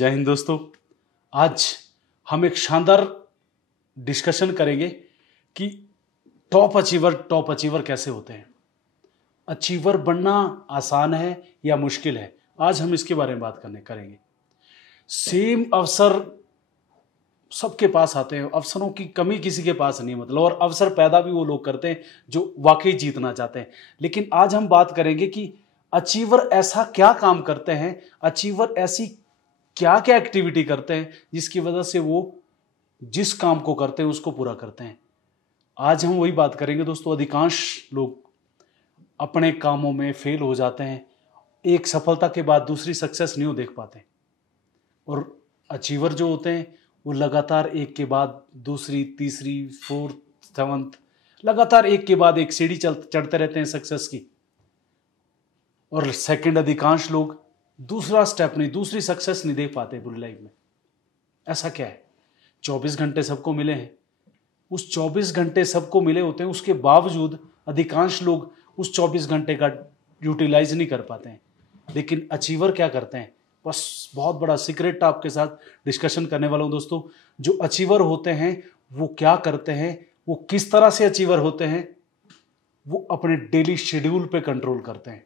जय हिंद दोस्तों। आज हम एक शानदार डिस्कशन करेंगे कि टॉप अचीवर कैसे होते हैं। अचीवर बनना आसान है या मुश्किल है, आज हम इसके बारे में बात करेंगे। सेम अवसर सबके पास आते हैं, अवसरों की कमी किसी के पास नहीं, मतलब, और अवसर पैदा भी वो लोग करते हैं जो वाकई जीतना चाहते हैं। लेकिन आज हम बात करेंगे कि अचीवर ऐसा क्या काम करते हैं, अचीवर ऐसी क्या क्या एक्टिविटी करते हैं जिसकी वजह से वो जिस काम को करते हैं उसको पूरा करते हैं। आज हम वही बात करेंगे दोस्तों। अधिकांश लोग अपने कामों में फेल हो जाते हैं, एक सफलता के बाद दूसरी सक्सेस नहीं देख पाते, और अचीवर जो होते हैं वो लगातार एक के बाद दूसरी, तीसरी, फोर्थ, सेवंथ, लगातार एक के बाद एक सीढ़ी चढ़ते रहते हैं सक्सेस की। और सेकंड, अधिकांश लोग दूसरा स्टेप नहीं, दूसरी सक्सेस नहीं देख पाते पूरी लाइफ में। ऐसा क्या है? 24 घंटे सबको मिले हैं, उस 24 घंटे सबको मिले होते हैं, उसके बावजूद अधिकांश लोग उस 24 घंटे का यूटिलाइज नहीं कर पाते हैं। लेकिन अचीवर क्या करते हैं, बस बहुत बड़ा सीक्रेट आपके साथ डिस्कशन करने वाला हूं दोस्तों। जो अचीवर होते हैं वो क्या करते हैं, वो किस तरह से अचीवर होते हैं, वो अपने डेली शेड्यूल पे कंट्रोल करते हैं।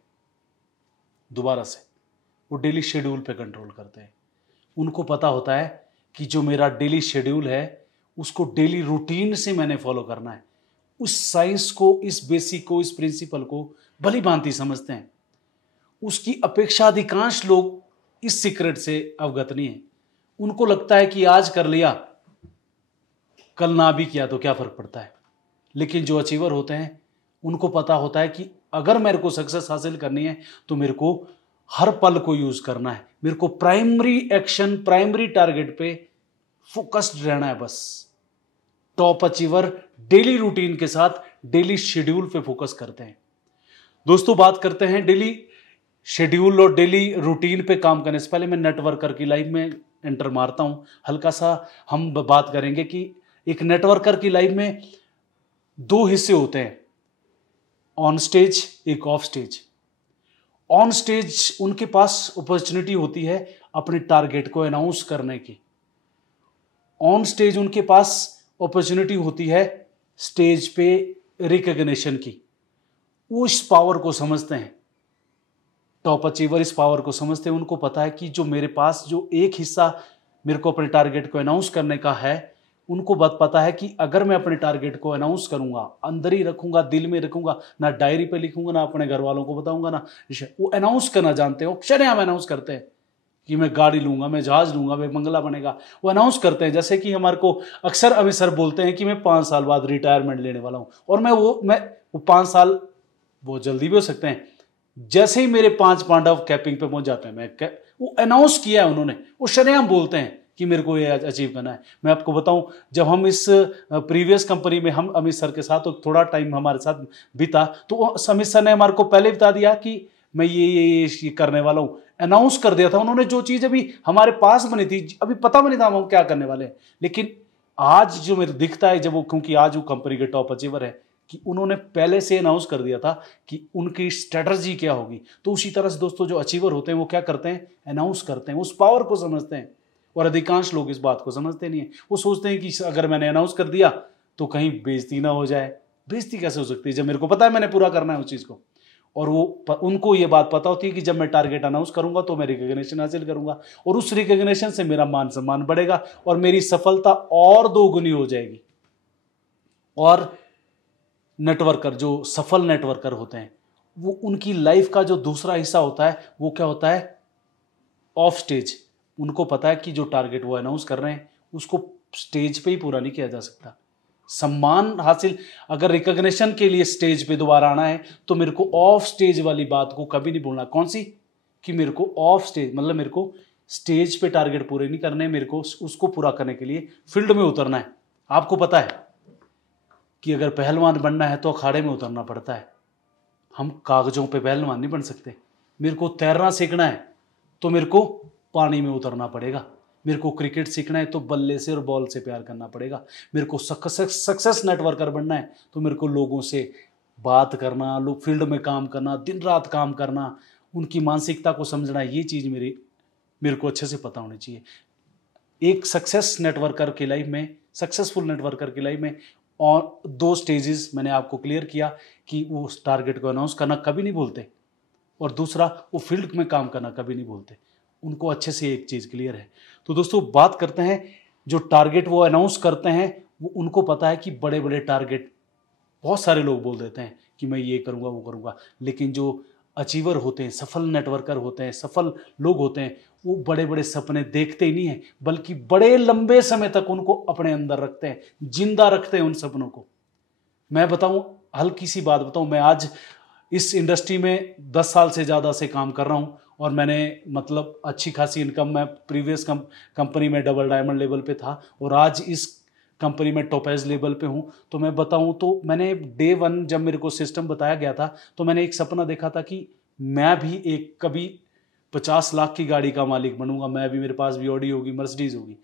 दोबारा से, वो डेली शेड्यूल पे कंट्रोल करते हैं। उनको पता होता है कि जो मेरा डेली शेड्यूल है उसको डेली रूटीन से मैंने फॉलो करना है। उस साइंस को, इस बेसिक को, इस प्रिंसिपल को भली भांति समझते हैं। उसकी अपेक्षा अधिकांश लोग इस सीक्रेट से अवगत नहीं है। उनको लगता है कि आज कर लिया, कल ना भी किया तो क्या फर्क पड़ता है। लेकिन जो अचीवर होते हैं उनको पता होता है कि अगर मेरे को सक्सेस हासिल करनी है तो मेरे को हर पल को यूज करना है, मेरे को प्राइमरी एक्शन, प्राइमरी टारगेट पे फोकस्ड रहना है बस। टॉप अचीवर डेली रूटीन के साथ डेली शेड्यूल पे फोकस करते हैं। दोस्तों, बात करते हैं डेली शेड्यूल और डेली रूटीन पे काम करने से पहले मैं नेटवर्कर की लाइफ में एंटर मारता हूं। हल्का सा हम बात करेंगे कि एक नेटवर्कर की लाइफ में दो हिस्से होते हैं, ऑन स्टेज, एक ऑफ स्टेज। ऑन स्टेज उनके पास अपॉर्चुनिटी होती है अपने टारगेट को अनाउंस करने की। ऑन स्टेज उनके पास अपॉर्चुनिटी होती है स्टेज पे रिकॉग्निशन की। वो इस पावर को समझते हैं। टॉप अचीवर इस पावर को समझते हैं। उनको पता है कि जो मेरे पास जो एक हिस्सा मेरे को अपने टारगेट को अनाउंस करने का है, उनको बात पता है कि अगर मैं अपने टारगेट को अनाउंस करूंगा, अंदर ही रखूंगा, दिल में रखूंगा, ना डायरी पे लिखूंगा, ना अपने घर वालों को बताऊंगा, ना वो अनाउंस करना जानते हैं। वो शरेआम अनाउंस करते हैं कि मैं गाड़ी लूंगा, मैं जहाज लूंगा, मैं बंगला बनेगा। वो अनाउंस करते हैं। जैसे कि हमारे को अक्सर अभी सर बोलते हैं कि मैं 5 साल बाद रिटायरमेंट लेने वाला हूं, और मैं वो 5 साल वो जल्दी भी हो सकते हैं। जैसे ही मेरे 5 पांडव कैपिंग पे पहुंच जाते हैं, वो अनाउंस किया है उन्होंने, वो शरेआम बोलते हैं कि मेरे को ये अचीव करना है। मैं आपको बताऊं, जब हम इस प्रीवियस कंपनी में हम अमित सर के साथ तो थोड़ा टाइम हमारे साथ बीता, तो अमित सर ने हमारे को पहले बता दिया कि मैं ये करने वाला हूं। अनाउंस कर दिया था उन्होंने। जो चीज अभी हमारे पास बनी थी, अभी पता भी नहीं था हम क्या करने वाले हैं। लेकिन आज जो मेरे दिखता है, जब वो, क्योंकि आज वो कंपनी के टॉप अचीवर है, कि उन्होंने पहले से अनाउंस कर दिया था कि उनकी स्ट्रेटजी क्या होगी। तो उसी तरह से दोस्तों जो अचीवर होते हैं वो क्या करते हैं, अनाउंस करते हैं, उस पावर को समझते हैं। और अधिकांश लोग इस बात को समझते नहीं है। वो सोचते हैं कि अगर मैंने अनाउंस कर दिया तो कहीं बेइज्जती ना हो जाए। बेइज्जती कैसे हो सकती है जब मेरे को पता है मैंने पूरा करना है उस चीज को। और उनको ये बात पता होती है कि जब मैं टारगेट अनाउंस करूंगा तो मैं रिकॉग्निशन हासिल करूंगा, और उस रिकॉग्निशन से मेरा मान सम्मान बढ़ेगा और मेरी सफलता और 2 गुनी हो जाएगी। और नेटवर्कर, जो सफल नेटवर्कर होते हैं, वो उनकी लाइफ का जो दूसरा हिस्सा होता है वो क्या होता है, ऑफ स्टेज। उनको पता है कि जो टारगेट वो अनाउंस कर रहे हैं उसको स्टेज पे ही पूरा नहीं किया जा सकता। सम्मान हासिल, अगर रिकॉग्निशन के लिए स्टेज पे दोबारा आना है तो मेरे को ऑफ स्टेज वाली बात को कभी नहीं भूलना। कौन सी? कि मेरे को ऑफ स्टेज, मतलब मेरे को स्टेज पे टारगेट पूरे नहीं करने, मेरे को उसको पूरा करने के लिए फील्ड में उतरना है। आपको पता है कि अगर पहलवान बनना है तो अखाड़े में उतरना पड़ता है। हम कागजों पे पहलवान नहीं बन सकते। मेरे को तैरना सीखना है तो मेरे को पानी में उतरना पड़ेगा। मेरे को क्रिकेट सीखना है तो बल्ले से और बॉल से प्यार करना पड़ेगा। मेरे को सक्सेस नेटवर्कर बनना है तो मेरे को लोगों से बात करना, लोग फील्ड में काम करना, दिन रात काम करना, उनकी मानसिकता को समझना, ये चीज़ मेरी मेरे को अच्छे से पता होनी चाहिए। एक सक्सेस नेटवर्कर की लाइफ में, सक्सेसफुल नेटवर्कर की लाइफ में और 2 स्टेजेस मैंने आपको क्लियर किया कि वो उस टारगेट को अनाउंस करना कभी नहीं भूलते, और दूसरा वो फील्ड में काम करना कभी नहीं भूलते। उनको अच्छे से एक चीज़ क्लियर है। तो दोस्तों बात करते हैं जो टारगेट वो अनाउंस करते हैं, वो उनको पता है कि बड़े बड़े टारगेट, बहुत सारे लोग बोल देते हैं कि मैं ये करूँगा वो करूँगा, लेकिन जो अचीवर होते हैं, सफल नेटवर्कर होते हैं, सफल लोग होते हैं, वो बड़े बड़े सपने देखते ही नहीं हैं, बल्कि बड़े लंबे समय तक उनको अपने अंदर रखते हैं, जिंदा रखते हैं उन सपनों को। मैं बताऊं, हल्की सी बात बताऊं, मैं आज इस इंडस्ट्री में 10 साल से ज़्यादा से काम कर रहा हूं, और मैंने मतलब अच्छी खासी इनकम, मैं प्रीवियस कंपनी में डबल डायमंड लेवल पे था और आज इस कंपनी में टॉपेज लेवल पे हूं। तो मैं बताऊं तो मैंने डे 1 जब मेरे को सिस्टम बताया गया था, तो मैंने एक सपना देखा था कि मैं भी एक कभी 50 लाख की गाड़ी का मालिक बनूंगा, मैं भी, मेरे पास भी ऑडी होगी, मर्सिडीज होगी।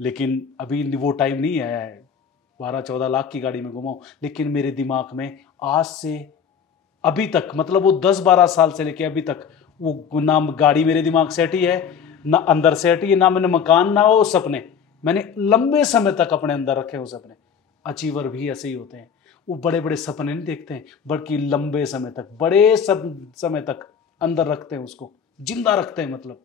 लेकिन अभी वो टाइम नहीं आया है 12-14 लाख की गाड़ी में घुमाऊं, लेकिन मेरे दिमाग में आज से अभी तक, मतलब वो 10-12 साल से लेके अभी तक, वो ना गाड़ी मेरे दिमाग से हटी है, ना अंदर से हटी है, ना मैंने मकान, ना वो सपने, मैंने लंबे समय तक अपने अंदर रखे हो सपने। अचीवर भी ऐसे ही होते हैं, वो बड़े बड़े सपने नहीं देखते हैं, बल्कि लंबे समय तक, बड़े समय तक अंदर रखते हैं, उसको जिंदा रखते हैं। मतलब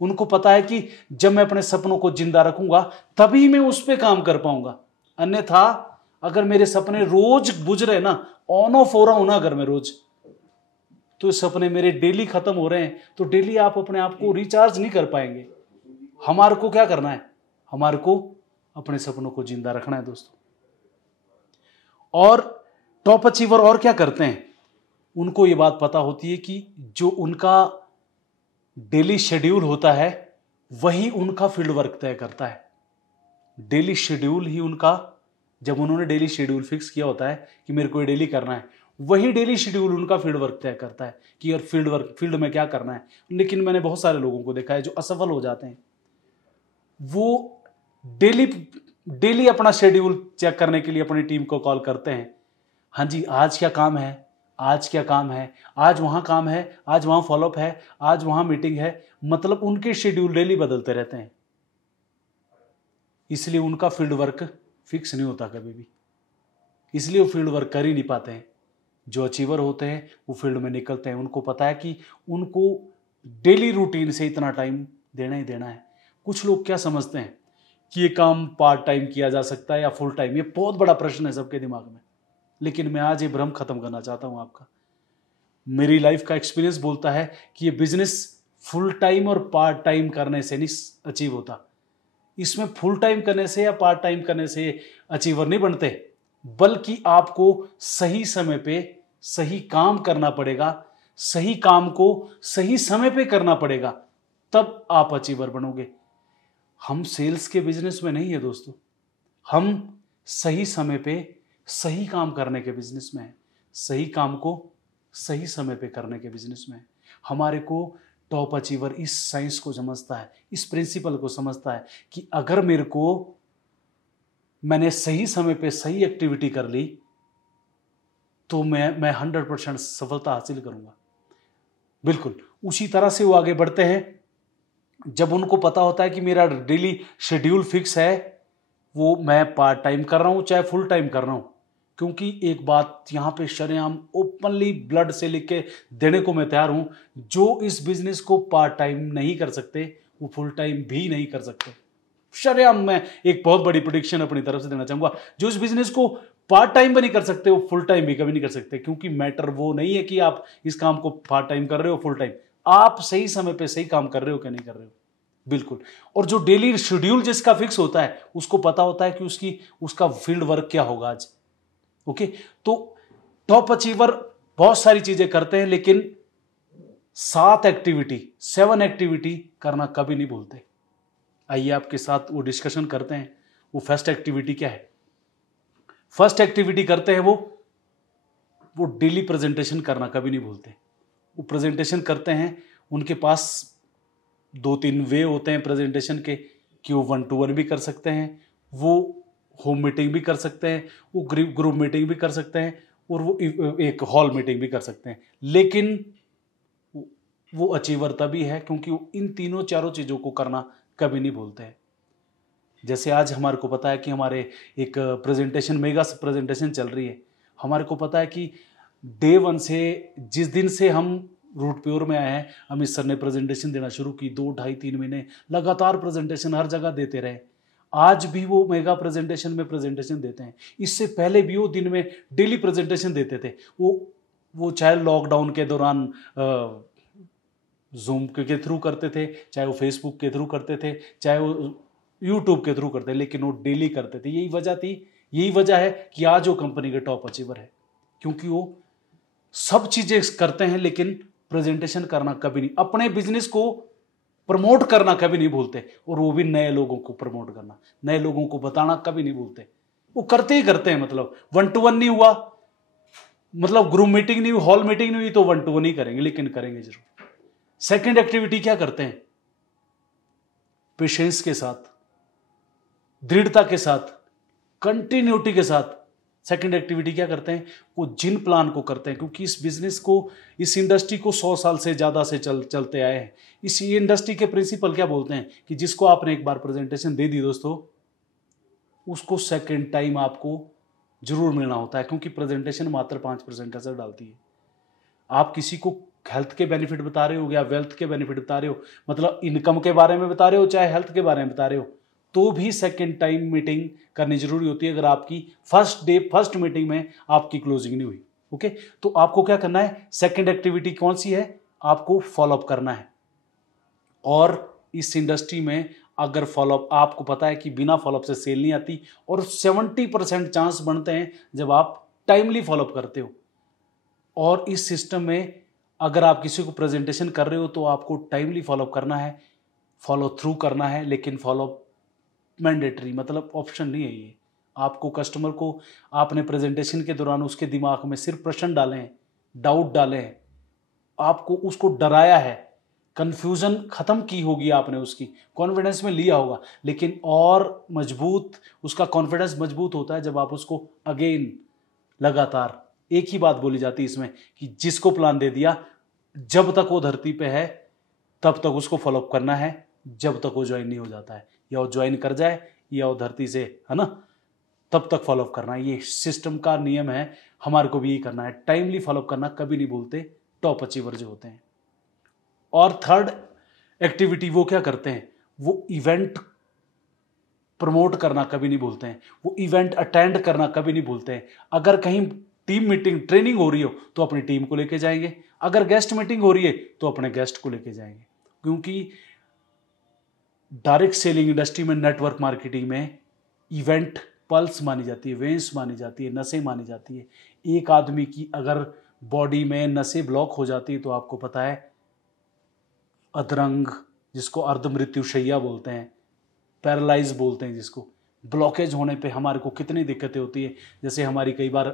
उनको पता है कि जब मैं अपने सपनों को जिंदा रखूंगा तभी मैं उस पर काम कर पाऊंगा, अन्यथा अगर मेरे सपने रोज बुझ रहे ना, ऑन ऑफ हो रहा हूं ना अगर मैं रोज, तो सपने मेरे डेली खत्म हो रहे हैं, तो डेली आप अपने आप को रिचार्ज नहीं कर पाएंगे। हमारे को क्या करना है, हमारे को अपने सपनों को जिंदा रखना है दोस्तों। और टॉप अचीवर और क्या करते हैं, उनको ये बात पता होती है कि जो उनका डेली शेड्यूल होता है वही उनका फील्ड वर्क तय करता है। डेली शेड्यूल ही उनका, जब उन्होंने डेली शेड्यूल फिक्स किया होता है कि मेरे को ये डेली करना है, वही डेली शेड्यूल उनका फील्ड वर्क तय करता है कि यार फील्ड में क्या करना है। लेकिन मैंने बहुत सारे लोगों को देखा है जो असफल हो जाते हैं, वो डेली अपना शेड्यूल चेक करने के लिए अपनी टीम को कॉल करते हैं, हाँ जी आज क्या काम है, आज क्या काम है, आज वहाँ काम है, आज वहाँ फॉलोअप है, आज वहाँ मीटिंग है। मतलब उनके शेड्यूल डेली बदलते रहते हैं, इसलिए उनका फील्ड वर्क फिक्स नहीं होता कभी भी, इसलिए वो फील्ड वर्क कर ही नहीं पाते हैं। जो अचीवर होते हैं वो फील्ड में निकलते हैं, उनको पता है कि उनको डेली रूटीन से इतना टाइम देना ही देना है। कुछ लोग क्या समझते हैं कि ये काम पार्ट टाइम किया जा सकता है या फुल टाइम, ये बहुत बड़ा प्रश्न है सबके दिमाग में। लेकिन मैं आज ये भ्रम खत्म करना चाहता हूं आपका। मेरी लाइफ का एक्सपीरियंस बोलता है कि ये बिजनेस फुल टाइम और पार्ट टाइम करने से नहीं अचीव होता। इसमें फुल टाइम करने से या पार्ट टाइम करने से अचीवर नहीं बनते, बल्कि आपको सही समय पे सही काम करना पड़ेगा, सही काम को सही समय पे करना पड़ेगा, तब आप अचीवर बनोगे। हम सेल्स के बिजनेस में नहीं है दोस्तों, हम सही समय पे सही काम करने के बिजनेस में है, सही काम को सही समय पे करने के बिजनेस में है। हमारे को टॉप अचीवर इस साइंस को समझता है, इस प्रिंसिपल को समझता है कि अगर मैंने सही समय पे सही एक्टिविटी कर ली तो मैं 100% सफलता हासिल करूंगा। बिल्कुल उसी तरह से वो आगे बढ़ते हैं। जब उनको पता होता है कि मेरा डेली शेड्यूल फिक्स है, वो मैं पार्ट टाइम कर रहा हूं चाहे फुल टाइम कर रहा हूं, क्योंकि एक बात यहां पे शरेआम ओपनली ब्लड से लिख के देने को मैं तैयार हूं, जो इस बिजनेस को पार्ट टाइम नहीं कर सकते वो फुल टाइम भी नहीं कर सकते। शरेआम मैं एक बहुत बड़ी प्रेडिक्शन अपनी तरफ से देना चाहूंगा, जो इस बिजनेस को पार्ट टाइम भी नहीं कर सकते वो फुल टाइम भी कभी नहीं कर सकते। क्योंकि मैटर वो नहीं है कि आप इस काम को पार्ट टाइम कर रहे हो फुल टाइम, आप सही समय पे सही काम कर रहे हो कि नहीं कर रहे हो। बिल्कुल। और जो डेली शेड्यूल जिसका फिक्स होता है उसको पता होता है कि उसका फील्ड वर्क क्या होगा आज। ओके, तो टॉप अचीवर बहुत सारी चीजें करते हैं, लेकिन 7 एक्टिविटी करना कभी नहीं भूलते। आइए आपके साथ वो डिस्कशन करते हैं। वो फर्स्ट एक्टिविटी क्या है? फर्स्ट एक्टिविटी करते हैं वो डेली प्रेजेंटेशन करना कभी नहीं भूलते। वो प्रेजेंटेशन करते हैं, उनके पास 2-3 वे होते हैं प्रेजेंटेशन के, कि वो 1-to-1 भी कर सकते हैं, वो होम मीटिंग भी कर सकते हैं, वो ग्रुप मीटिंग भी कर सकते हैं, और वो एक हॉल मीटिंग भी कर सकते हैं। लेकिन वो अचीवर तभी है क्योंकि वो इन तीनों चारों चीज़ों को करना कभी नहीं भूलते हैं। जैसे आज हमारे को पता है कि हमारे एक प्रेजेंटेशन, मेगा प्रेजेंटेशन चल रही है, हमारे को पता है कि डे 1 से, जिस दिन से हम रूट प्योर में आए हैं, अमित सर ने प्रेजेंटेशन देना शुरू की, 2, 2.5, 3 महीने लगातार प्रेजेंटेशन हर जगह देते रहे। आज भी वो मेगा प्रेजेंटेशन में प्रेजेंटेशन देते हैं। इससे पहले भी वो दिन में डेली प्रेजेंटेशन देते थे। वो चाहे लॉकडाउन के दौरान जूम के थ्रू करते थे, चाहे वो फेसबुक के थ्रू करते थे, चाहे वो यूट्यूब के थ्रू करते, लेकिन वो डेली करते थे। यही वजह है कि आज वो कंपनी के टॉप अचीवर है, क्योंकि वो सब चीजें करते हैं लेकिन प्रेजेंटेशन करना कभी नहीं, अपने बिजनेस को प्रमोट करना कभी नहीं भूलते, और वो भी नए लोगों को प्रमोट करना, नए लोगों को बताना कभी नहीं भूलते। वो करते ही करते हैं। मतलब 1-to-1 नहीं हुआ, मतलब ग्रुप मीटिंग नहीं हुई, हॉल मीटिंग नहीं हुई, तो 1-to-1 ही करेंगे, लेकिन करेंगे जरूर। सेकेंड एक्टिविटी क्या करते हैं? पेशेंस के साथ, दृढ़ता के साथ, कंटिन्यूटी के साथ सेकंड एक्टिविटी क्या करते हैं? वो जिन प्लान को करते हैं, क्योंकि इस बिजनेस को, इस इंडस्ट्री को 100 साल से ज़्यादा से चलते आए हैं। इस इंडस्ट्री के प्रिंसिपल क्या बोलते हैं कि जिसको आपने एक बार प्रेजेंटेशन दे दी दोस्तों, उसको सेकंड टाइम आपको जरूर मिलना होता है, क्योंकि प्रेजेंटेशन मात्र 5% असर डालती है। आप किसी को हेल्थ के बेनिफिट बता रहे हो या वेल्थ के बेनिफिट बता रहे हो, मतलब इनकम के बारे में बता रहे हो, चाहे हेल्थ के बारे में बता रहे हो, तो भी सेकंड टाइम मीटिंग करनी जरूरी होती है। अगर आपकी फर्स्ट मीटिंग में आपकी क्लोजिंग नहीं हुई, ओके, तो आपको क्या करना है? सेकंड एक्टिविटी कौन सी है? आपको फॉलोअप करना है। और इस इंडस्ट्री में अगर फॉलोअप, आपको पता है कि बिना फॉलोअप से सेल नहीं आती, और 70% चांस बनते हैं जब आप टाइमली फॉलोअप करते हो। और इस सिस्टम में अगर आप किसी को प्रेजेंटेशन कर रहे हो तो आपको टाइमली फॉलोअप करना है, फॉलो थ्रू करना है, लेकिन फॉलोअप मैंडेटरी, मतलब ऑप्शन नहीं है ये। आपको कस्टमर को आपने प्रेजेंटेशन के दौरान उसके दिमाग में सिर्फ प्रश्न डाले हैं, डाउट डाले हैं, आपको उसको डराया है, कंफ्यूजन खत्म की होगी आपने, उसकी कॉन्फिडेंस में लिया होगा, लेकिन और मजबूत, उसका कॉन्फिडेंस मजबूत होता है जब आप उसको अगेन लगातार, एक ही बात बोली जाती है इसमें कि जिसको प्लान दे दिया, जब तक वो धरती पे है तब तक उसको फॉलोअप करना है, जब तक वो ज्वाइन नहीं हो जाता है, या वो ज्वाइन कर जाए या वो धरती से, है ना, तब तक फॉलोअप करना है। ये सिस्टम का नियम है, हमारे को भी यही करना है, टाइमली फॉलोअप करना कभी नहीं भूलते टॉप अचीवर जो होते हैं। और थर्ड एक्टिविटी वो क्या करते हैं? वो इवेंट प्रमोट करना कभी नहीं भूलते हैं, वो इवेंट अटेंड करना कभी नहीं भूलते हैं। अगर कहीं टीम मीटिंग, ट्रेनिंग हो रही हो तो अपनी टीम को लेके जाएंगे, अगर गेस्ट मीटिंग हो रही है तो अपने गेस्ट को लेके जाएंगे, क्योंकि डायरेक्ट सेलिंग इंडस्ट्री में, नेटवर्क मार्केटिंग में इवेंट पल्स मानी जाती है, वेंस मानी जाती है, नसें मानी जाती है। एक आदमी की अगर बॉडी में नसें ब्लॉक हो जाती है तो आपको पता है अधरंग, जिसको अर्धमृत्युशैया बोलते हैं, पैरालाइज बोलते हैं जिसको, ब्लॉकेज होने पे हमारे को कितनी दिक्कतें होती है। जैसे हमारी कई बार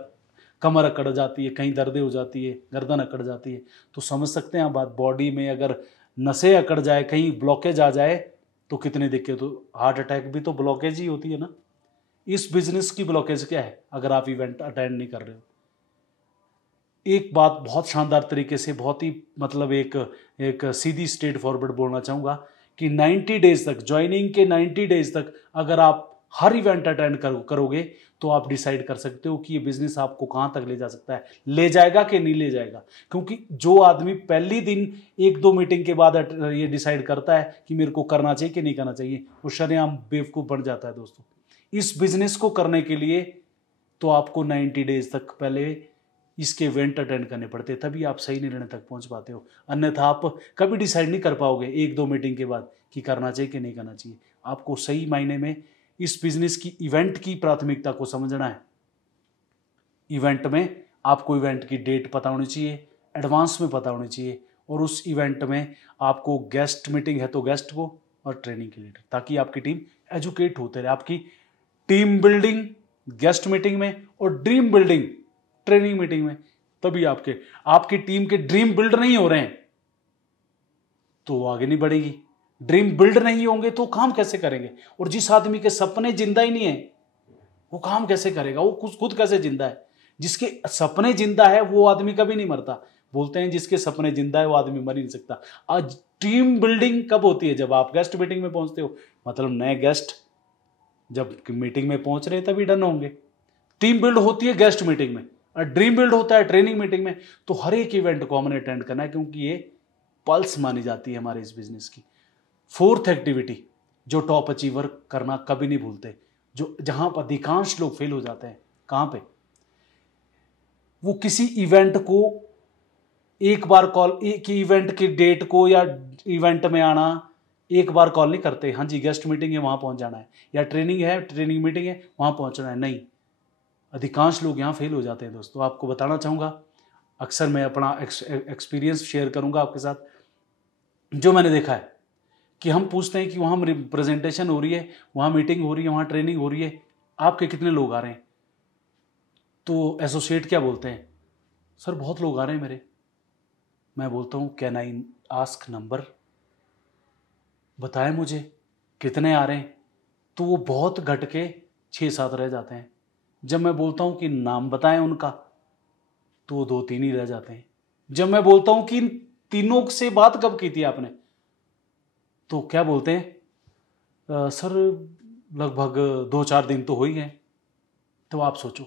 कमर अकड़ जाती है, कहीं दर्दें हो जाती है, गर्दन अकड़ जाती है, तो समझ सकते हैं आप बात। बॉडी में अगर नसें अकड़ जाए, कहीं ब्लॉकेज आ जाए तो कितनी दिक्कत, तो हार्ट अटैक भी तो ब्लॉकेज ही होती है ना। इस बिजनेस की ब्लॉकेज क्या है? अगर आप इवेंट अटेंड नहीं कर रहे हो। एक बात बहुत शानदार तरीके से, बहुत ही मतलब एक सीधी स्ट्रेट फॉरवर्ड बोलना चाहूँगा कि 90 डेज तक, ज्वाइनिंग के 90 डेज तक अगर आप हर इवेंट अटेंड करोगे तो आप डिसाइड कर सकते हो कि ये बिजनेस आपको कहाँ तक ले जा सकता है, ले जाएगा कि नहीं ले जाएगा। क्योंकि जो आदमी पहली दिन 1-2 मीटिंग के बाद ये डिसाइड करता है कि मेरे को करना चाहिए कि नहीं करना चाहिए, वो शरेआम बेवकूफ़ बन जाता है दोस्तों। इस बिजनेस को करने के लिए तो आपको 90 डेज तक पहले इसके इवेंट अटेंड करने पड़ते हैं, तभी आप सही निर्णय तक पहुंच पाते हो। अन्यथा आप कभी डिसाइड नहीं कर पाओगे 1-2 मीटिंग के बाद कि करना चाहिए कि नहीं करना चाहिए। आपको सही मायने में इस बिजनेस की, इवेंट की प्राथमिकता को समझना है। इवेंट में आपको इवेंट की डेट पता होनी चाहिए, एडवांस में पता होनी चाहिए, और उस इवेंट में आपको गेस्ट मीटिंग है तो गेस्ट को, और ट्रेनिंग के लीडर, ताकि आपकी टीम एजुकेट होते रहे। आपकी टीम बिल्डिंग गेस्ट मीटिंग में और ड्रीम बिल्डिंग ट्रेनिंग मीटिंग में, तभी आपकी टीम के ड्रीम बिल्ड नहीं हो रहे हैं तो वो आगे नहीं बढ़ेगी। ड्रीम बिल्ड नहीं होंगे तो काम कैसे करेंगे? और जिस आदमी के सपने जिंदा ही नहीं है वो काम कैसे करेगा? वो खुद कैसे जिंदा है? जिसके सपने जिंदा है वो आदमी कभी नहीं मरता, बोलते हैं जिसके सपने जिंदा है वो आदमी मर ही नहीं सकता। आज टीम बिल्डिंग कब होती है? जब आप गेस्ट मीटिंग में पहुंचते हो, मतलब नए गेस्ट जब मीटिंग में पहुंच रहे हैं तभी डन होंगे। टीम बिल्ड होती है गेस्ट मीटिंग में, और ड्रीम बिल्ड होता है ट्रेनिंग मीटिंग में। तो हर एक इवेंट को हमने अटेंड करना है, क्योंकि ये पल्स मानी जाती है हमारे इस बिजनेस की। फोर्थ एक्टिविटी जो टॉप अचीवर करना कभी नहीं भूलते, जो जहां पर अधिकांश लोग फेल हो जाते हैं, कहां पे? वो किसी इवेंट को एक बार कॉल, एक इवेंट की डेट को या इवेंट में आना, एक बार कॉल नहीं करते, हाँ जी गेस्ट मीटिंग है वहां पहुंच जाना है, या ट्रेनिंग है ट्रेनिंग मीटिंग है वहां पहुंचना है। नहीं, अधिकांश लोग यहां फेल हो जाते हैं दोस्तों। आपको बताना चाहूंगा, अक्सर मैं अपना एक्सपीरियंस शेयर करूंगा आपके साथ, जो मैंने देखा है कि हम पूछते हैं कि वहाँ प्रेजेंटेशन हो रही है, वहाँ मीटिंग हो रही है, वहाँ ट्रेनिंग हो रही है, आपके कितने लोग आ रहे हैं? तो एसोसिएट क्या बोलते हैं? सर बहुत लोग आ रहे हैं मेरे। मैं बोलता हूँ कैन आई आस्क नंबर, बताएं मुझे कितने आ रहे हैं? तो वो बहुत घट के 6-7 रह जाते हैं। जब मैं बोलता हूँ कि नाम बताएं उनका, तो वो 2-3 ही रह जाते हैं। जब मैं बोलता हूँ कि इन तीनों से बात कब की थी आपने, तो क्या बोलते हैं सर लगभग 2-4 दिन तो हो ही गए। तो आप सोचो,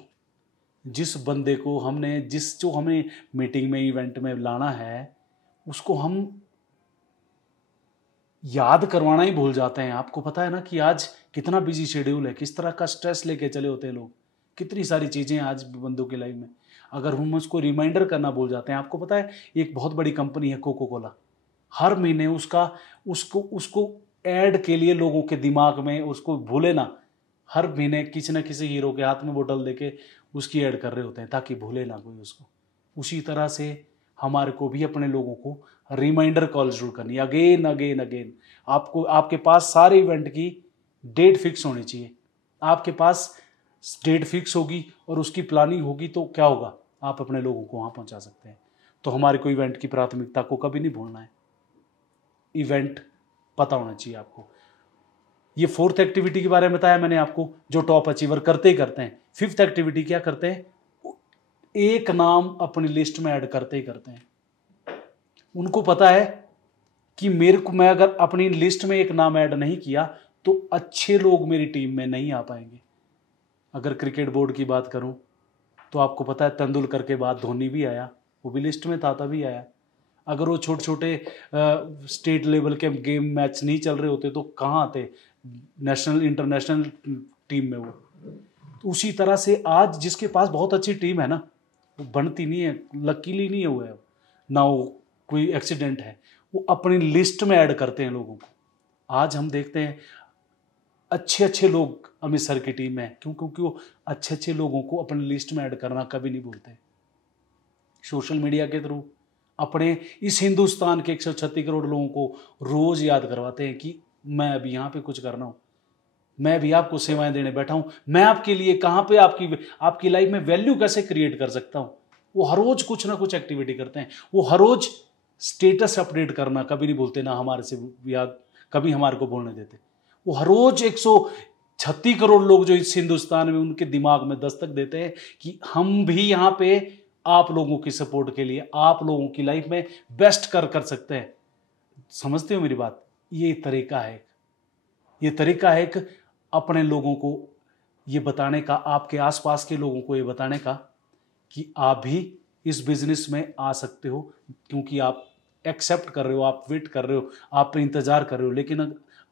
जिस बंदे को हमने जो हमें मीटिंग में इवेंट में लाना है, उसको हम याद करवाना ही भूल जाते हैं। आपको पता है ना कि आज कितना बिजी शेड्यूल है, किस तरह का स्ट्रेस लेके चले होते हैं लोग, कितनी सारी चीज़ें आज बंदों की लाइफ में, अगर हम उसको रिमाइंडर करना भूल जाते हैं। आपको पता है एक बहुत बड़ी कंपनी है कोको कोला, हर महीने उसको ऐड के लिए लोगों के दिमाग में, उसको भूले ना, हर महीने किसी न किसी हीरो के हाथ में बोतल देके उसकी ऐड कर रहे होते हैं ताकि भूले ना कोई उसको। उसी तरह से हमारे को भी अपने लोगों को रिमाइंडर कॉल जरूर करनी, अगेन अगेन अगेन। आपको आपके पास सारे इवेंट की डेट फिक्स होनी चाहिए। आपके पास डेट फिक्स होगी और उसकी प्लानिंग होगी तो क्या होगा, आप अपने लोगों को वहाँ पहुँचा सकते हैं। तो हमारे को इवेंट की प्राथमिकता को कभी नहीं भूलना है, इवेंट पता होना चाहिए आपको। ये फोर्थ एक्टिविटी के बारे में बताया मैंने आपको, जो टॉप अचीवर करते ही करते हैं। फिफ्थ एक्टिविटी क्या करते हैं? एक नाम अपनी लिस्ट में ऐड करते ही करते हैं। उनको पता है कि मैं अगर अपनी लिस्ट में एक नाम ऐड नहीं किया तो अच्छे लोग मेरी टीम में नहीं आ पाएंगे। अगर क्रिकेट बोर्ड की बात करूं तो आपको पता है तेंदुलकर के बाद धोनी भी आया, वो भी लिस्ट में था तभी आया। अगर वो छोटे छोटे स्टेट लेवल के गेम मैच नहीं चल रहे होते तो कहाँ आते नेशनल इंटरनेशनल टीम में वो। तो उसी तरह से आज जिसके पास बहुत अच्छी टीम है ना, वो बनती नहीं है, लकीली नहीं हुआ है ना, वो कोई एक्सीडेंट है, वो अपनी लिस्ट में ऐड करते हैं लोगों को। आज हम देखते हैं अच्छे अच्छे लोग अमित सर की टीम में, क्योंकि वो अच्छे अच्छे लोगों को अपनी लिस्ट में ऐड करना कभी नहीं भूलते। सोशल मीडिया के थ्रू अपने इस हिंदुस्तान के 136 करोड़ लोगों को रोज याद करवाते हैं कि मैं अभी यहाँ पे कुछ करना हूँ, मैं भी आपको सेवाएं देने बैठा हूँ, मैं आपके लिए कहाँ पे आपकी लाइफ में वैल्यू कैसे क्रिएट कर सकता हूँ। वो हर रोज कुछ ना कुछ एक्टिविटी करते हैं, वो हर रोज स्टेटस अपडेट करना कभी नहीं भूलते, ना हमारे से याद कभी हमारे को बोलने देते। वो हर रोज 136 करोड़ लोग जो इस हिंदुस्तान में, उनके दिमाग में दस्तक देते हैं कि हम भी यहाँ पे आप लोगों की सपोर्ट के लिए, आप लोगों की लाइफ में बेस्ट कर सकते हैं। समझते हो मेरी बात? ये तरीका है, ये तरीका है एक अपने लोगों को ये बताने का, आपके आसपास के लोगों को ये बताने का कि आप भी इस बिजनेस में आ सकते हो, क्योंकि आप एक्सेप्ट कर रहे हो, आप वेट कर रहे हो, आप इंतजार कर रहे हो। लेकिन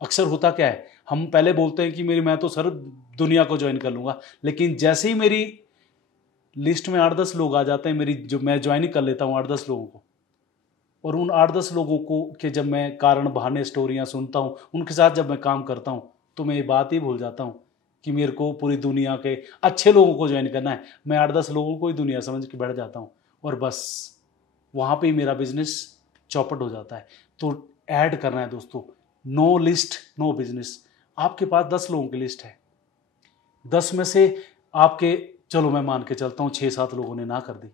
अक्सर होता क्या है, हम पहले बोलते हैं कि मैं तो सर दुनिया को ज्वाइन कर लूंगा, लेकिन जैसे ही मेरी लिस्ट में 8-10 लोग आ जाते हैं मेरी, जो मैं ज्वाइन कर लेता हूँ 8-10 लोगों को, और उन 8-10 लोगों को के जब मैं कारण बहाने स्टोरियाँ सुनता हूँ, उनके साथ जब मैं काम करता हूँ, तो मैं ये बात ही भूल जाता हूँ कि मेरे को पूरी दुनिया के अच्छे लोगों को ज्वाइन करना है। मैं 8-10 लोगों को ही दुनिया समझ के बैठ जाता हूँ, और बस वहाँ पे ही मेरा बिजनेस चौपट हो जाता है। तो ऐड करना है दोस्तों, नो लिस्ट नो बिजनेस। आपके पास 10 लोगों की लिस्ट है, 10 में से आपके, चलो मैं मान के चलता हूँ 6-7 लोगों ने ना कर दी।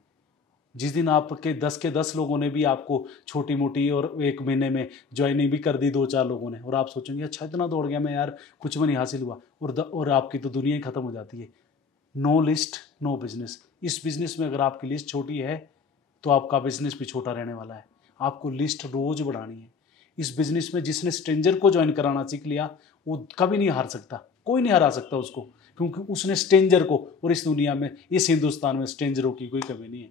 जिस दिन आपके 10 के 10 लोगों ने भी आपको छोटी मोटी और एक महीने में ज्वाइनिंग भी कर दी 2-4 लोगों ने, और आप सोचेंगे अच्छा इतना दौड़ गया मैं यार, कुछ भी नहीं हासिल हुआ, और आपकी तो दुनिया ही खत्म हो जाती है। No list no business. इस बिजनेस में अगर आपकी लिस्ट छोटी है तो आपका बिजनेस भी छोटा रहने वाला है। आपको लिस्ट रोज बढ़ानी है। इस बिजनेस में जिसने स्ट्रेंजर को ज्वाइन कराना सीख लिया वो कभी नहीं हार सकता, कोई नहीं हरा सकता उसको, क्योंकि उसने स्ट्रेंजर को, और इस दुनिया में, इस हिंदुस्तान में स्ट्रेंजरों की कोई कमी नहीं है।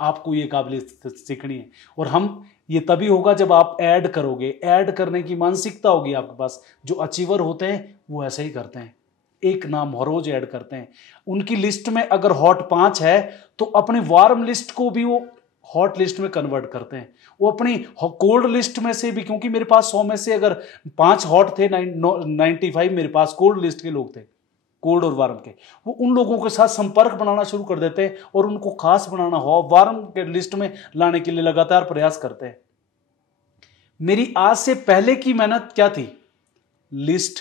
आपको ये काबिलियत सीखनी है, और हम ये तभी होगा जब आप ऐड करोगे। ऐड करने की मानसिकता होगी आपके पास। जो अचीवर होते हैं वो ऐसे ही करते हैं, एक नाम हर रोज ऐड करते हैं। उनकी लिस्ट में अगर हॉट 5 है तो अपनी वार्म लिस्ट को भी वो हॉट लिस्ट में कन्वर्ट करते हैं। वो अपनी कोल्ड लिस्ट में से भी, क्योंकि मेरे पास 100 में से अगर 5 हॉट थे, 95 मेरे पास कोल्ड लिस्ट के लोग थे, कोल्ड और वार्म के, वो उन लोगों के साथ संपर्क बनाना शुरू कर देते हैं और उनको खास बनाना हो, वार्म के लिस्ट में लाने के लिए लगातार प्रयास करते हैं। मेरी आज से पहले की मेहनत क्या थी? लिस्ट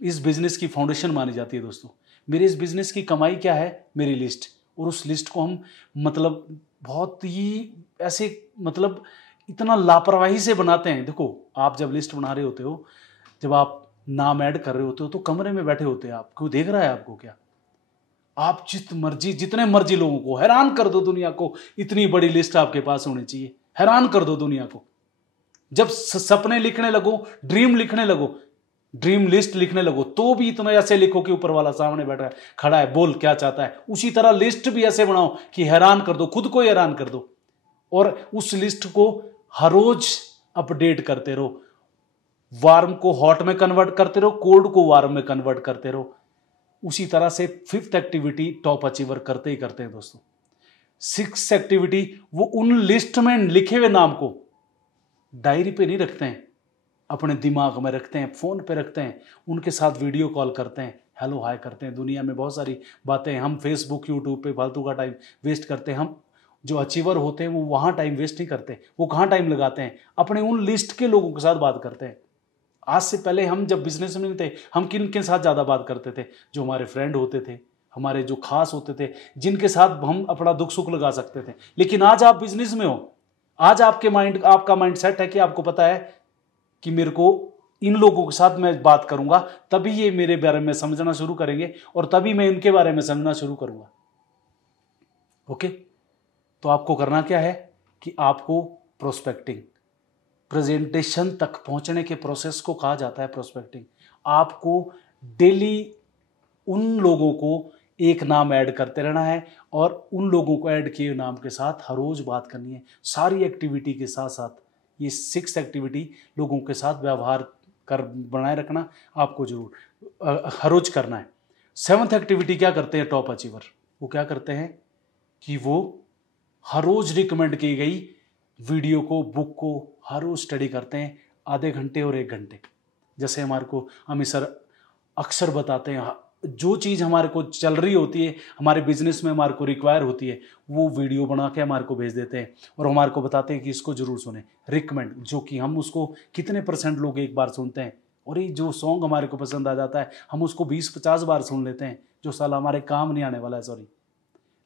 इस बिजनेस की फाउंडेशन मानी जाती है दोस्तों। मेरे इस बिजनेस की कमाई क्या है? मेरी लिस्ट। और उस लिस्ट को हम मतलब बहुत ही ऐसे मतलब इतना लापरवाही से बनाते हैं। देखो, आप जब लिस्ट बना रहे होते हो, जब आप नाम ऐड कर रहे होते हो, तो कमरे में बैठे होते हैं आप, कोई देख रहा है आपको क्या? आप जितने मर्जी लोगों को हैरान कर दो दुनिया को, इतनी बड़ी लिस्ट आपके पास होनी चाहिए। हैरान कर दो दुनिया को। जब सपने लिखने लगो, ड्रीम लिखने लगो, ड्रीम लिस्ट लिखने लगो, तो भी इतना ऐसे लिखो कि ऊपर वाला सामने बैठा है, खड़ा है, बोल क्या चाहता है। उसी तरह लिस्ट भी ऐसे बनाओ कि हैरान कर दो, खुद को हैरान कर दो, और उस लिस्ट को हर रोज अपडेट करते रहो। वार्म को हॉट में कन्वर्ट करते रहो, कोल्ड को वार्म में कन्वर्ट करते रहो। उसी तरह से 5th एक्टिविटी टॉप अचीवर करते ही करते हैं दोस्तों। 6th एक्टिविटी, वो उन लिस्ट में लिखे हुए नाम को डायरी पे नहीं रखते हैं, अपने दिमाग में रखते हैं, फोन पे रखते हैं, उनके साथ वीडियो कॉल करते हैं, हेलो हाय करते हैं। दुनिया में बहुत सारी बातें, हम फेसबुक यूट्यूब पे फालतू का टाइम वेस्ट करते हैं। हम जो अचीवर होते हैं वो वहाँ टाइम वेस्ट नहीं करते, वो कहाँ टाइम लगाते हैं? अपने उन लिस्ट के लोगों के साथ बात करते हैं। आज से पहले हम जब बिजनेस में थे, हम किन के साथ ज़्यादा बात करते थे? जो हमारे फ्रेंड होते थे, हमारे जो खास होते थे, जिनके साथ हम अपना दुख सुख लगा सकते थे। लेकिन आज आप बिजनेस में हो, आज आपका माइंड सेट है कि आपको पता है कि मेरे को इन लोगों के साथ मैं बात करूंगा, तभी ये मेरे बारे में समझना शुरू करेंगे और तभी मैं इनके बारे में समझना शुरू करूंगा। ओके, तो आपको करना क्या है कि आपको प्रोस्पेक्टिंग, प्रेजेंटेशन तक पहुंचने के प्रोसेस को कहा जाता है प्रोस्पेक्टिंग। आपको डेली उन लोगों को एक नाम ऐड करते रहना है और उन लोगों को ऐड किए नाम के साथ हर रोज बात करनी है। सारी एक्टिविटी के साथ साथ ये 6 एक्टिविटी लोगों के साथ व्यवहार कर बनाए रखना आपको जरूर हर रोज करना है। 7th एक्टिविटी क्या करते हैं टॉप अचीवर? वो क्या करते हैं कि वो हर रोज रिकमेंड की गई वीडियो को, बुक को हर रोज स्टडी करते हैं, आधे घंटे और 1 घंटे। जैसे हमारे को अमित सर अक्सर बताते हैं, जो चीज़ हमारे को चल रही होती है, हमारे बिजनेस में हमारे को रिक्वायर होती है, वो वीडियो बना के हमारे को भेज देते हैं और हमारे को बताते हैं कि इसको जरूर सुने। रिकमेंड, जो कि हम उसको कितने % लोग एक बार सुनते हैं, और ये जो सॉन्ग हमारे को पसंद आ जाता है हम उसको 20-50 बार सुन लेते हैं, जो साला हमारे काम नहीं आने वाला है, सॉरी।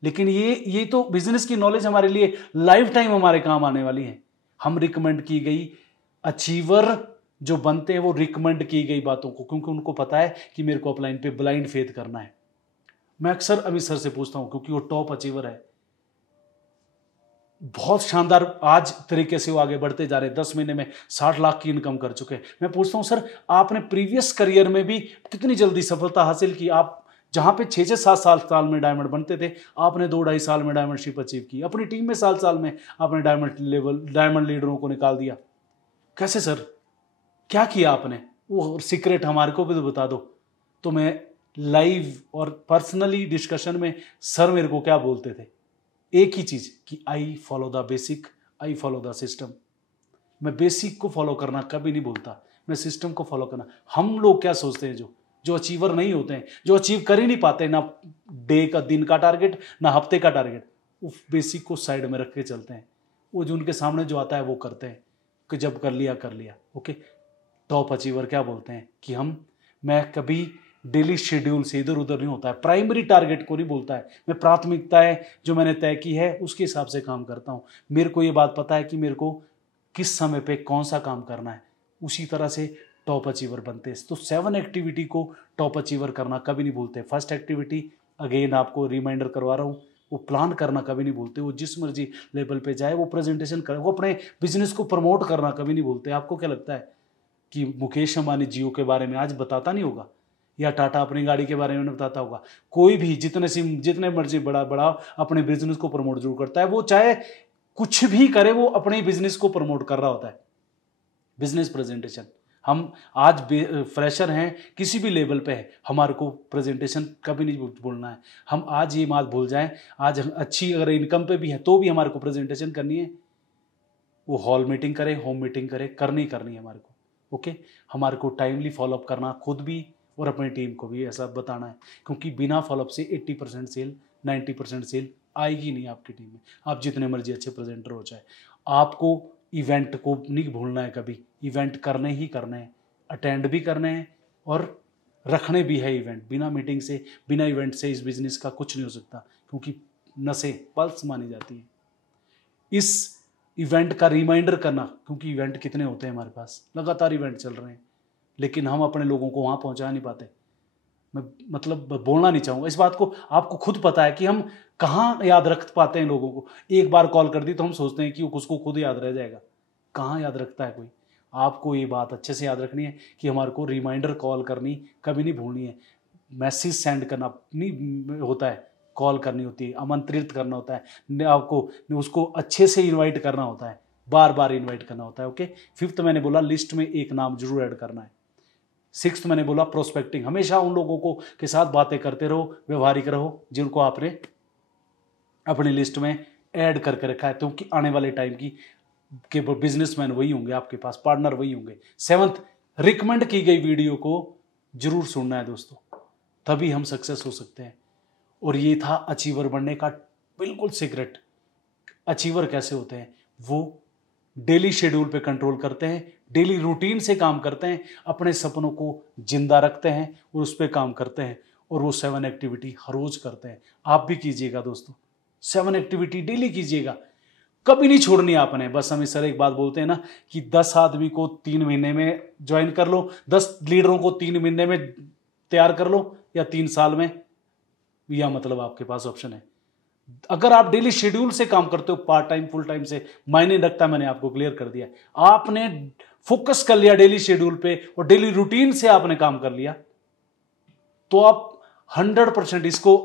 लेकिन ये तो बिजनेस की नॉलेज हमारे लिए लाइफ टाइम हमारे काम आने वाली है। हम रिकमेंड की गई अचीवर जो बनते हैं वो रिकमेंड की गई बातों को, क्योंकि उनको पता है कि मेरे को अपलाइन पे ब्लाइंड फेथ करना है। मैं अक्सर अमित सर से पूछता हूं, क्योंकि वो टॉप अचीवर है, बहुत शानदार आज तरीके से वो आगे बढ़ते जा रहे हैं, 10 महीने में 60 लाख की इनकम कर चुके हैं। मैं पूछता हूं सर, आपने प्रीवियस करियर में भी कितनी जल्दी सफलता हासिल की? आप जहां पे 6-7 साल में डायमंड बनते थे, आपने 2-2.5 साल में डायमंडशिप अचीव की। अपनी टीम में साल में आपने डायमंड लीडरों को निकाल दिया। कैसे सर, क्या किया आपने? वो सीक्रेट हमारे को भी तो बता दो। तो मैं लाइव और पर्सनली डिस्कशन में सर मेरे को क्या बोलते थे, एक ही चीज कि I follow the basic, I follow the system. मैं बेसिक को फॉलो करना कभी नहीं बोलता, मैं सिस्टम को फॉलो करना। हम लोग क्या सोचते हैं, जो अचीवर नहीं होते हैं, जो अचीव कर ही नहीं पाते, ना डे का, दिन का टारगेट, ना हफ्ते का टारगेट, वो बेसिक को साइड में रख के चलते हैं। वो जो उनके सामने जो आता है वो करते हैं कि जब कर लिया। ओके, टॉप अचीवर क्या बोलते हैं कि मैं कभी डेली शेड्यूल से इधर उधर नहीं होता है, प्राइमरी टारगेट को नहीं बोलता है। मैं प्राथमिकताएं जो मैंने तय की है उसके हिसाब से काम करता हूं। मेरे को ये बात पता है कि मेरे को किस समय पे कौन सा काम करना है, उसी तरह से टॉप अचीवर बनते हैं। तो 7 एक्टिविटी को टॉप अचीवर करना कभी नहीं भूलते। फर्स्ट एक्टिविटी, अगेन आपको रिमाइंडर करवा रहा हूँ, वो प्लान करना कभी नहीं भूलते, वो जिस मर्जी लेवल पे जाए वो प्रेजेंटेशन करे, वो अपने बिजनेस को प्रमोट करना कभी नहीं भूलते। आपको क्या लगता है कि मुकेश अंबानी जियो के बारे में आज बताता नहीं होगा, या टाटा अपनी गाड़ी के बारे में बताता होगा? कोई भी जितने मर्जी बड़ा बड़ा अपने बिजनेस को प्रमोट जरूर करता है। वो चाहे कुछ भी करे, वो अपने बिजनेस को प्रमोट कर रहा होता है। बिजनेस प्रेजेंटेशन, हम आज फ्रेशर हैं, किसी भी लेवल पे है, हमारे को प्रेजेंटेशन कभी नहीं भूलना है। हम आज ये बात भूल जाएं, आज अच्छी अगर इनकम पे भी है तो भी हमारे को प्रेजेंटेशन करनी है। वो हॉल मीटिंग करे, होम मीटिंग करे, करनी है हमारे को। ओके, हमारे को टाइमली फॉलोअप करना, खुद भी और अपनी टीम को भी ऐसा बताना है, क्योंकि बिना फॉलोअप से 80% सेल 90% सेल आएगी नहीं आपकी टीम में। आप जितने मर्जी अच्छे प्रेजेंटर हो जाए, आपको इवेंट को नहीं भूलना है कभी। इवेंट करने ही करने हैं, अटेंड भी करने हैं और रखने भी है इवेंट। बिना मीटिंग से, बिना इवेंट से इस बिजनेस का कुछ नहीं हो सकता, क्योंकि नसें पल्स मानी जाती है। इस इवेंट का रिमाइंडर करना, क्योंकि इवेंट कितने होते हैं हमारे पास, लगातार इवेंट चल रहे हैं, लेकिन हम अपने लोगों को वहाँ पहुँचा नहीं पाते। मैं मतलब बोलना नहीं चाहूँगा इस बात को, आपको खुद पता है कि हम कहाँ याद रख पाते हैं लोगों को। एक बार कॉल कर दी तो हम सोचते हैं कि उसको खुद याद रह जाएगा, कहाँ याद रखता है कोई। आपको ये बात अच्छे से याद रखनी है कि हमारे को रिमाइंडर कॉल करनी कभी नहीं भूलनी है। मैसेज सेंड करना नहीं होता है, कॉल करनी होती है, आमंत्रित करना होता है आपको, उसको अच्छे से इनवाइट करना होता है, बार बार इनवाइट करना होता है। ओके, 5th मैंने बोला लिस्ट में एक नाम जरूर ऐड करना है। 6th मैंने बोला प्रोस्पेक्टिंग, हमेशा उन लोगों को के साथ बातें करते रहो, व्यवहारिक रहो जिनको आपने अपनी लिस्ट में ऐड करके रखा है, क्योंकि आने वाले टाइम की के बिजनेसमैन वही होंगे आपके पास, पार्टनर वही होंगे। 7th, रिकमेंड की गई वीडियो को जरूर सुनना है दोस्तों, तभी हम सक्सेस हो सकते हैं। और ये था अचीवर बनने का बिल्कुल सीक्रेट। अचीवर कैसे होते हैं? वो डेली शेड्यूल पे कंट्रोल करते हैं, डेली रूटीन से काम करते हैं, अपने सपनों को जिंदा रखते हैं और उस पर काम करते हैं, और वो 7 एक्टिविटी हर रोज करते हैं। आप भी कीजिएगा दोस्तों, 7 एक्टिविटी डेली कीजिएगा, कभी नहीं छोड़नी आपने। बस हम सर एक बात बोलते हैं ना कि 10 आदमी को 3 महीने में ज्वाइन कर लो, 10 लीडरों को 3 महीने में तैयार कर लो, या 3 साल में, या मतलब आपके पास ऑप्शन है। अगर आप डेली शेड्यूल से काम करते हो, पार्ट टाइम फुल टाइम से मायने रखता, मैंने आपको क्लियर कर दिया। आपने फोकस कर लिया डेली शेड्यूल पे और डेली रूटीन से आपने काम कर लिया, तो आप 100% इसको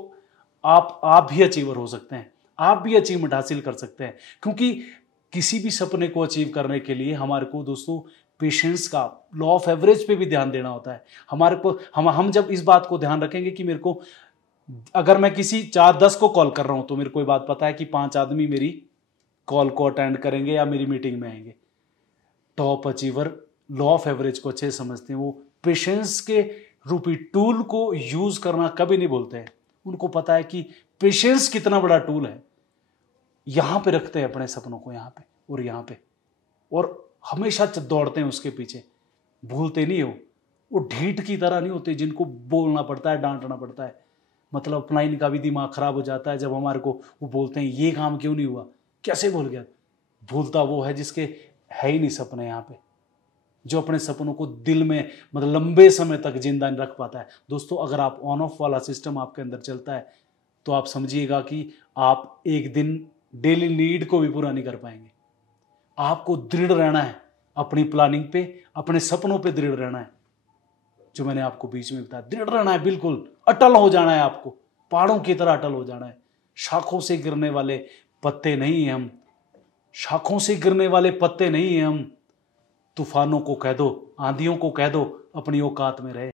आप भी अचीवर हो सकते हैं, आप भी अचीवमेंट हासिल कर सकते हैं। क्योंकि किसी भी सपने को अचीव करने के लिए हमारे को दोस्तों पेशेंस का, लॉ ऑफ एवरेज पे भी ध्यान देना होता है। हमारे को हम जब इस बात को ध्यान रखेंगे कि मेरे को, अगर मैं किसी 4-10 को कॉल कर रहा हूं, तो मेरे को ये बात पता है कि 5 आदमी मेरी कॉल को अटेंड करेंगे या मेरी मीटिंग में आएंगे। Top achiever law of average को अच्छे से समझते हैं, वो पेशेंस के रूपी टूल को यूज करना कभी नहीं भूलते हैं। उनको पता है कि पेशेंस कितना बड़ा टूल है। यहां पे रखते हैं अपने सपनों को, यहां पे और यहां पे, और हमेशा दौड़ते हैं उसके पीछे, भूलते नहीं हो। वो ढीठ की तरह नहीं होते जिनको बोलना पड़ता है, डांटना पड़ता है। मतलब अपना इनका भी दिमाग खराब हो जाता है जब हमारे को वो बोलते हैं ये काम क्यों नहीं हुआ, कैसे भूल गया। भूलता वो है जिसके है ही नहीं सपने यहाँ पे, जो अपने सपनों को दिल में मतलब लंबे समय तक जिंदा नहीं रख पाता है। दोस्तों, अगर आप ऑन ऑफ वाला सिस्टम आपके अंदर चलता है तो आप समझिएगा कि आप एक दिन डेली नीड को भी पूरा नहीं कर पाएंगे। आपको दृढ़ रहना है अपनी प्लानिंग पे, अपने सपनों पे दृढ़ रहना है, जो मैंने आपको बीच में बताया। दृढ़ रहना है, बिल्कुल अटल हो जाना है, आपको पहाड़ों की तरह अटल हो जाना है। शाखों से गिरने वाले पत्ते नहीं हैं हम, शाखों से गिरने वाले पत्ते नहीं हैं हम। तूफानों को कह दो, आंधियों को कह दो अपनी औकात में रहे।